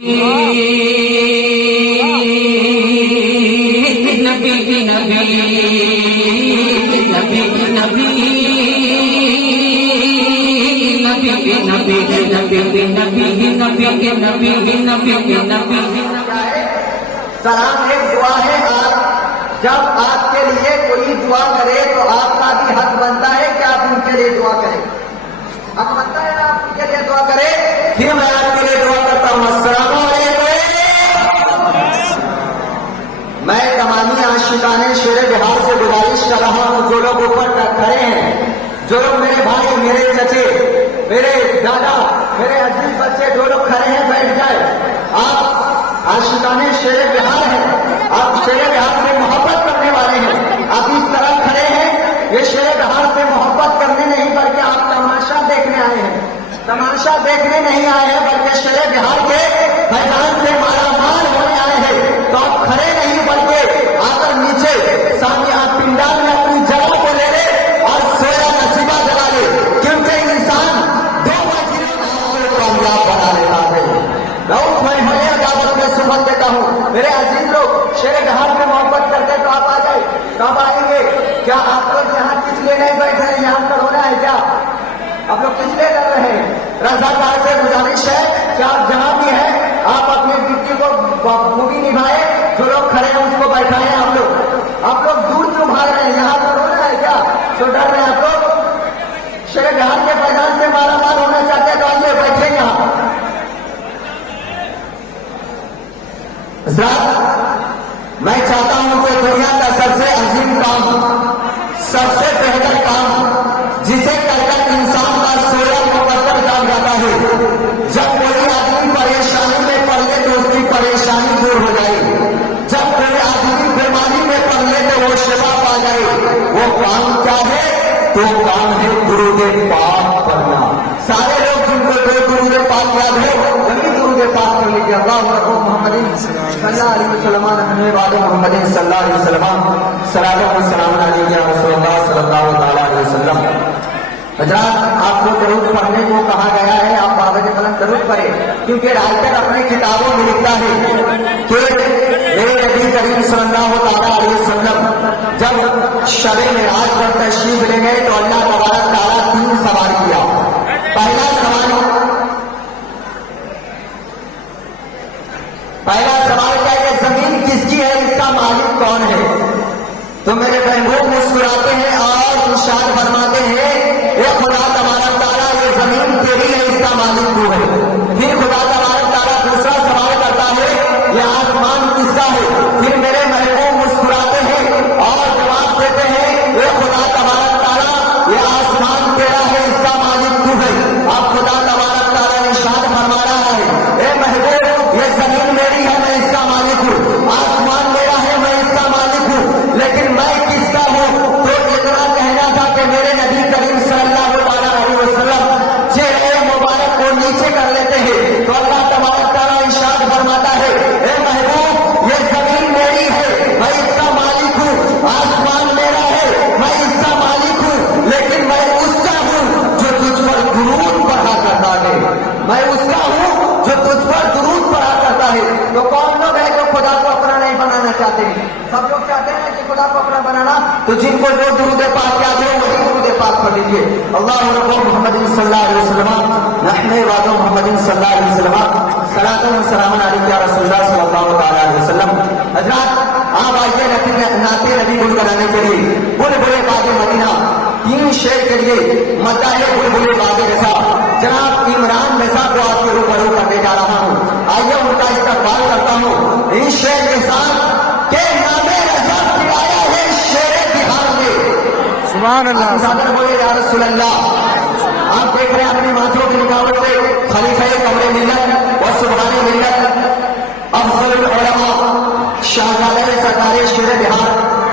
सलाम एक दुआ है। जब आपके लिए कोई दुआ करे तो आपका भी हक बनता है कि आप उनके लिए दुआ करें। हक बनता है आप उनके लिए दुआ करें। फिर मैं आपके लिए दुआ करता हूँ। अस्सलाम वालेकुम। मैं तमामी आशिकाने शेरे बिहार से गुजारिश कर रहा हूँ, जो लोग ऊपर खड़े हैं, जो लोग मेरे भाई, मेरे चचे, मेरे दादा, मेरे अजीज बच्चे, जो लोग खड़े हैं बैठ जाए। आप आशिकाने शेरे बिहार हैं, आप शेरे बिहार से मोहब्बत करने वाले हैं, आप इस तरह खड़े हैं। ये शेरे बिहार से मोहब्बत करने नहीं बल्कि आप तमाशा देखने आए हैं। तमाशा देखने नहीं आए हैं बल्कि शेरे बिहार के मैदान से मारामार होने आए हैं। तो आप खड़े नहीं बल्कि आकर नीचे सामने आप पिंडाल में अपनी जगह को ले ले और सोया नसीबा जला ले, क्योंकि इंसान दो मंजिलों को कामयाब बना लेता है। सुबह देता हूँ मेरे अजीज लोग, शेरे बिहार में मोहब्बत करते तो आप आ जाए। कब आएंगे? क्या आप लोग यहाँ किस लिए नहीं बैठे हैं? यहाँ पर होना है क्या? आप लोग किस लिए कर रहे हैं? रजा भाई से गुजारिश है कि आप जहाँ भी हैं आप अपनी ड्यूटी को खूबी निभाए। जो लोग खड़े हैं उसको बैठाएं। आप लोग दूर क्यों भाग रहे हैं? यहाँ पर होना है क्या? तो डर रहे हैं आप लोग? शेरे बिहार के मैदान से मारामार होना चाहते हैं तो आइए बैठे यहाँ। मैं चाहता हूं कि दुनिया का सबसे अजीम काम, सबसे बेहतर काम, जिसे कहकर इंसान का सोया मुकद्दर जाग जाता है। जब कोई आदमी परेशानी में पड़ ले तो उसकी परेशानी दूर हो जाए। जब कोई आदमी बीमारी में पड़ ले तो वो शिफा पा जाए। वो काम क्या है? तो काम है दुरूद पाक पढ़ना। सारे लोग जिनको दो दुरूद पाक याद है वही दुरूद पाक कर लीजिए। अल्लाह मोहम्मद सल्लल्लाहु अलैहि वसल्लम मोहम्मद सल्लल्लाहु अलैहि वसल्लम सलाम अलैहि वसल्लम। हजरात, आपको दरूद पढ़ने को कहा गया है, आप कागज कलम दरूद पढ़े, क्योंकि राइटर अपनी किताबों में लिखता है कि मेरे नबी करीम सल्लल्लाहु अलैहि वसल्लम जब शबे मेराज पर तशरीफ ले गए तो अल्लाह तबारक तआला 3 सवाल किया। पहला सवाल क्या है? जमीन किसकी है? इसका मालिक कौन है? तो मेरे महबूब मुस्कुराते हैं और इरशाद फरमाते हैं, ये खुदा तबारक तआला, ये जमीन तेरी है, इसका मालिक तू है। फिर खुदा तबारक तआला दूसरा सवाल करता है, ये आसमान किसका है? फिर मेरे महबूब मुस्कुराते हैं और जवाब देते हैं, ये खुदा तबारक तआला, ये आसमान तेरा है, इसका मालिक तू है। अब खुदा तबारक तआला इरशाद फरमा रहा है, ए महबूब, ये जमीन मेरी है, मैं इसका मालिक हूँ। आसमान मेरा है, मैं इसका मालिक हूँ। लेकिन मैं किसका हूँ? तो इतना कहना था कि मेरे नबी करीम सल्लल्लाहु अलैहि वसल्लम चेहरे मुबारक को नीचे कर लेते हैं तो अल्लाह तबारक तआला इरशाद फरमाता है, ए महबूब, ये जमीन मेरी है, मैं इसका मालिक हूँ। आसमान मेरा है, मैं इसका मालिक हूँ। लेकिन मैं उसका हूँ जो तुझ पर दुरूद पढ़ा करता है। मैं उसका हूँ जो तुझ पर दुरूद पढ़ा करता है। तो कौन लोग हैं जो खुदा को अपना नहीं बनाना चाहते हैं? सब लोग चाहते हैं कि खुदा को अपना बनाना। तो जिनको जो दुरूद पाक याद है वही दुरूद पाक पढ़ लीजिए। अल्लाह मोहम्मद सल्लल्लाहु अलैहि वसल्लम नहमे वादो मोहम्मद सल्लल्लाहु अलैहि वसल्लम सलातो व सलाम अलैका रसूलुल्लाह सल्लल्लाहु अलैहि वसल्लम। हजरात, आप आइए नाते नबी गुल कराने के लिए बुलबुले बागे मदीना 3 शेर के लिए मदाहे बुलबुले बागे रसा जनाब इमरान रसा को आपके रूबरू करने जा रहा हूँ। आइए उनका इस्तकबाल करता हूँ इस शेर के साथ के नामे रजा पिलाया है शेरे बिहार में। सुभान अल्लाह। बोले या रसूल अल्लाह। आप देख रहे हैं अपने माथों की निगाहों से खलीफा कमरे मिल्लत व सुभान मिल्लत अफजल उलमा शाहजादे सरकारे शेरे बिहार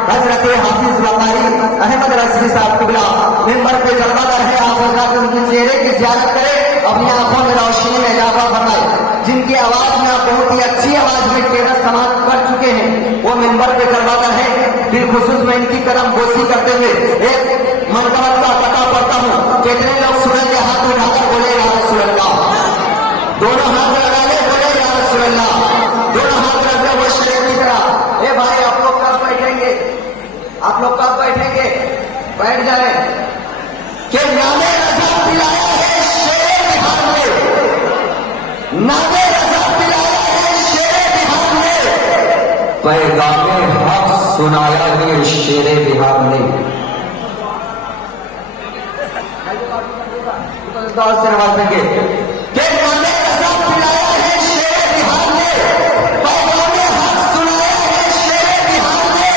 हजरत हाफिज वकारी अहमद रजवी साहब कुबला मेंबर पे जलवादार है। आप हजरात उनके चेहरे की ज़ियारत करें, अपनी आंखों में रोशनी में इजाफा फरमाए। जिनकी आवाज में आप बहुत ही अच्छी आवाज में केवल समाप्त कर चुके हैं, वो मेंबर पे जलवादार है। फिर खुसूस में इनकी कदम बोसी करते हुए एक मनकबत का पता पड़ता हूँ। कितने लोग सूरज के हाथ उठाकर बोले या रसूल अल्लाह? दोनों हाथ लगा ले, बोले या रसूल बैठ जाए कि नामे रजा पिलाया है शेरे बिहार में, नामे रजा पिलाया है शेरे बिहार में, पैगामे हक सुनाया है शेरे बिहार ने। से नवाज देंगे कि नामे रजा पिलाया है शेरे बिहार में, पैगामे हक सुनाया है शेरे बिहार में।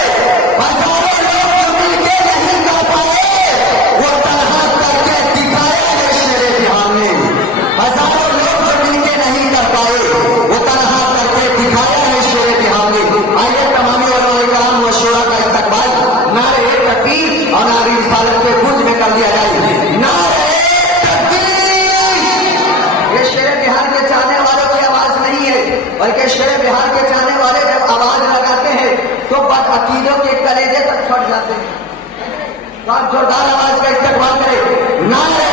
हजारों लोग जो मिलके नहीं गा पाए वो तनहा करके दिखाया है शेरे बिहार में। हजारों लोग जो मिलके नहीं कर पाए वो तनहा करके दिखाया है शेरे बिहार में। आइए तमामी और मशूरा का इस्तकबाल नारे तकबीर और नारे रिसालत के गूंज में कर दिया जाए। नारे बल्कि शेरे बिहार के चाहने वाले जब आवाज लगाते हैं तो बदअकीदों के कलेजे तक फट जाते हैं। तो आप जोरदार आवाज का इस्तेमाल करें। नारे